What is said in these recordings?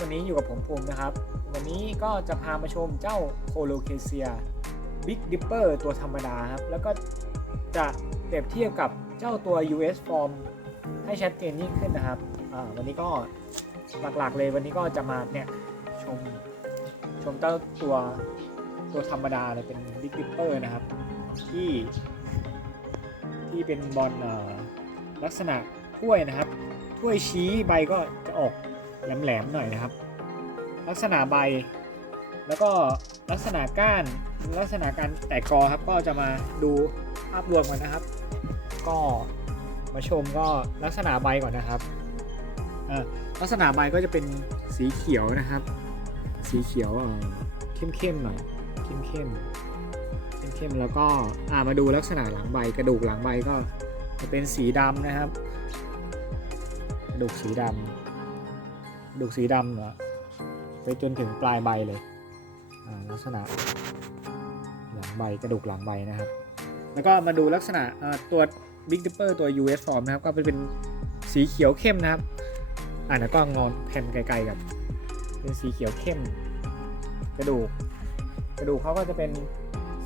วันนี้อยู่กับผมพรมนะครับ วันนี้ก็จะพามาชมเจ้าโคโลเคเซียบิ๊กดิปเปอร์ตัวธรรมดาครับ แล้วก็จะเปรียบเทียบกับเจ้าตัว US Form ให้ชัดเจนยิ่งขึ้นนะครับอ่าวันนี้ก็หลักๆเลยวันนี้ก็จะมาเนี่ยชมชมเจ้าตัวตัวธรรมดาเลยเป็นบิ๊กดิปเปอร์นะครับ ที่ที่เป็นบอลเอ่อลักษณะถ้วยนะครับ ถ้วยชี้ใบก็จะออก แหลมๆหน่อยนะครับ ลักษณะใบ แล้วก็ลักษณะก้าน ลักษณะการแตกกอครับ ก็จะมาดูภาพรวมกันนะครับ ก็มาชมก็ลักษณะใบก่อนนะครับอ่อลักษณะใบก็จะเป็นสีเขียวนะครับ สีเขียวเอ่อเข้มๆหน่อยเข้มๆเข้มๆแล้วก็อ่ามาดูลักษณะหลังใบ กระดูกหลังใบก็จะเป็นสีดำนะครับ กระดูกสีดำ ดูกสีดำเหรอไปจนถึงปลายใบเลยลักษณะหลังใบกระดูกหลังใบนะครับ แล้วก็มาดูลักษณะอ่าตัว Big Dipper ตัว US Form นะครับ ก็เป็นสีเขียวเข้มนะครับอ่าแล้วก็งอนแผ่นไกลๆกับเป็นสีเขียวเข้ม กระดูก กระดูกเขาก็จะเป็น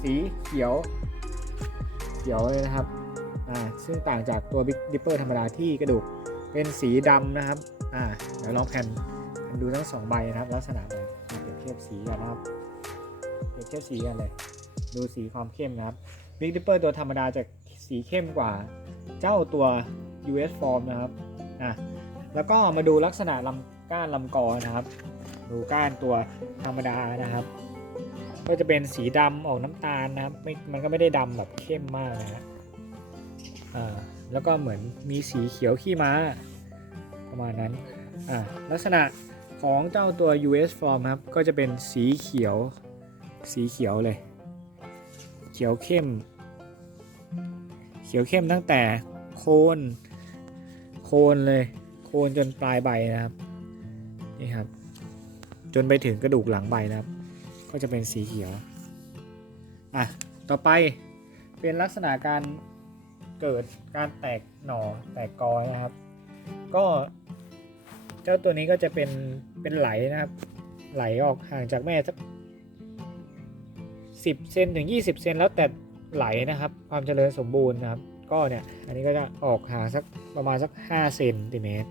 สีเขียวเขียวเลยนะครับอ่าซึ่งต่างจากตัว Big Dipper ธรรมดาที่กระดูกเป็นสีดำนะครับ อ่าเดี๋ยวลองแผ่นดูทั้งสองใบนะครับ ลักษณะเลยเปรียบเทียบสีกันนะครับเปรียบเทียบสีกันเลย ดูสีความเข้มนะครับ Big Dipper ตัวธรรมดาจะสีเข้มกว่าเจ้าตัว US Form นะครับอะแล้วก็มาดูลักษณะลำก้านลำกอนะครับ ดูก้านตัวธรรมดานะครับ ก็จะเป็นสีดำออกน้ำตาลนะครับไม่มันก็ไม่ได้ดำแบบเข้มมากนะฮะอ่าแล้วก็เหมือนมีสีเขียวขี้ม้า ประมาณนั้นอ่าลักษณะของเจ้าตัว US form ครับ ก็จะเป็นสีเขียว สีเขียวเลย เขียวเข้ม เขียวเข้มตั้งแต่โคนโคนเลย โคนจนปลายใบนะครับ นี่ครับ จนไปถึงกระดูกหลังใบนะครับ ก็จะเป็นสีเขียว อะ ต่อไปเป็นลักษณะการเกิดการแตกหน่อแตกกอนะครับ ก็ เจ้าตัวนี้ก็จะเป็นเป็นไหลนะครับ ไหลออกห่างจากแม่สักสิบเซนถึงยี่สิบเซนแล้วแต่ไหลนะครับ ความเจริญสมบูรณ์นะครับ ก็เนี่ยอันนี้ก็จะออกห่างสักประมาณสักห้าเซนติเมตร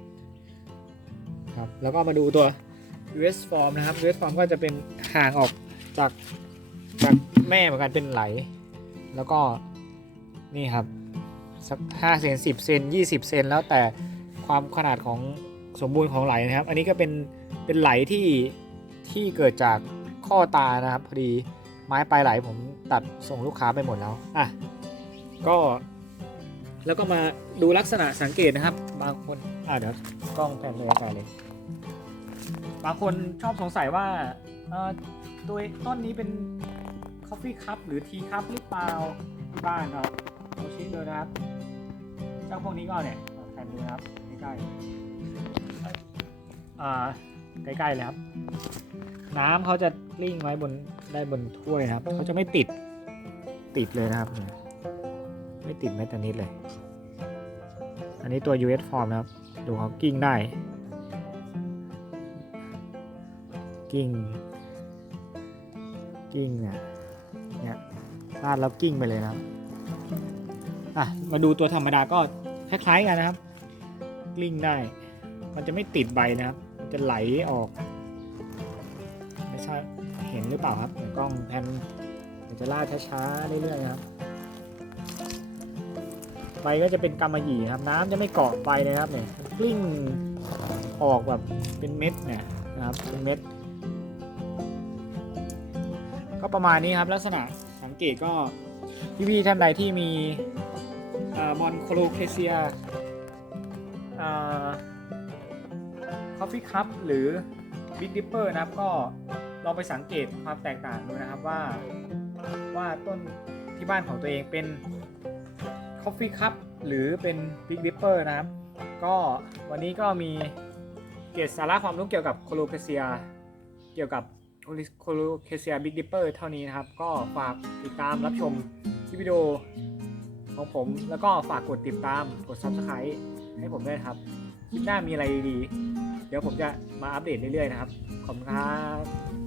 ครับแล้วก็มาดูตัว US form นะครับ US form ก็จะเป็นห่างออกจากจากแม่เหมือนกันเป็นไหล แล้วก็นี่ครับสัก5เซน10 เซน 20 เซน แล้วแต่ความขนาดของ สมบูรณ์ของไหลนะครับ อันนี้ก็เป็นเป็นไหลที่ที่เกิดจากข้อตานะครับพอดีไม้ปลายไหลผมตัดส่งลูกค้าไปหมดแล้วอะก็แล้วก็มาดูลักษณะสังเกตนะครับ บางคนอะเดี๋ยวกล้องแผ่นเลยไกลเลย บางคนชอบสงสัยว่าเอ่อตัวต้นนี้เป็น Coffee Cup หรือ Tea Cup หรือเปล่าที่บ้านครับเราชี้ดูนะครับ เจ้าพวกนี้ก็เนี่ยแผ่นดูนะครับใกล้ๆ ใกล้ๆเลยครับ น้ำเขาจะกลิ้งไว้บนได้บนถ้วยนะครับเขาจะไม่ติดติดเลยนะครับ ไม่ติดแม้แต่นิดเลย อันนี้ตัว US form นะครับ ดูเขากิ้งได้ กิ้งกิ้งเนี่ยเนี่ยพลาดแล้วกิ้งไปเลยนะครับอะมาดูตัวธรรมดาก็คล้ายๆกันนะครับ กลิ้งได้ มันจะไม่ติดใบนะครับ จะไหลออก ไม่ใช่เห็นหรือเปล่าครับเดี๋ยวกล้องแพนเดี๋ยวจะลาดช้าๆเรื่อยๆนะครับใบก็จะเป็นกำมะหยี่ครับ น้ำจะไม่เกาะใบเลยครับเนี่ยกลิ้งออกแบบเป็นเม็ดเนี่ยนะครับเป็นเม็ด ก็ประมาณนี้ครับลักษณะสังเกตก็พี่ๆท่านใดที่มีมอนโคลเคเซียคอฟ ฟี่คัพหรือ Big Dipper นะครับ ก็ลองไปสังเกตความแตกต่างดูนะครับว่าว่าต้นที่บ้านของตัวเองเป็น Coffee Cup หรือเป็น Big Dipper นะครับ ก็วันนี้ก็มีเกร็ดสาระความรู้เกี่ยวกับโคโลเคเซียเกี่ยวกับโคโลเคเซียบิ๊กดิปเปอร์เท่านี้นะครับ ก็ฝากติดตามรับชมคลิปวิดีโอของผม แล้วก็ฝากกดติดตามกด Subscribe ให้ผมด้วยครับ คลิปหน้ามีอะไรดี เดี๋ยวผมจะมาอัปเดตเรื่อยๆนะครับ ขอบคุณครับ